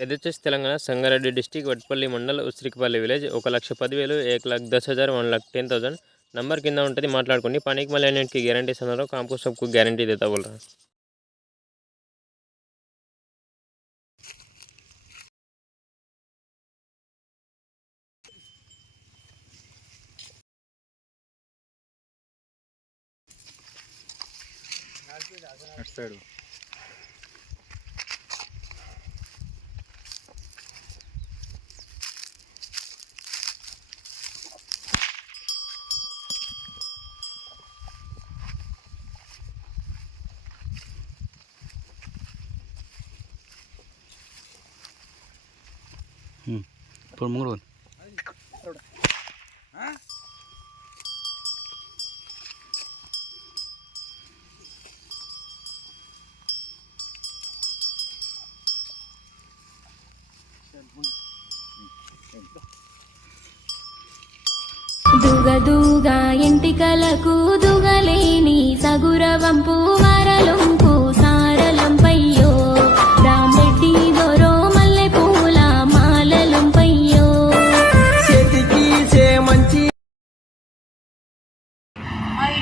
ఇది వచ్చేసి Telangana Sangareddy district Vatpalli mandal Usirikapalli village ఒక లక్ష పదివేలు ఏక్ లక్ష దశ హజార్ one lakh ten thousand. Number కింద ఉంటుంది మాట్లాడుకోండి. పనికి మళ్ళీ అన్నింటికి గ్యారంటీస్ అన్నారు కాంపో సబ్కు గ్యారంటీ దేతా బోల్ అటు ఇప్పుడు మూడు దుగదుగా ఎంటికలకు దుగలేని సగురవంపు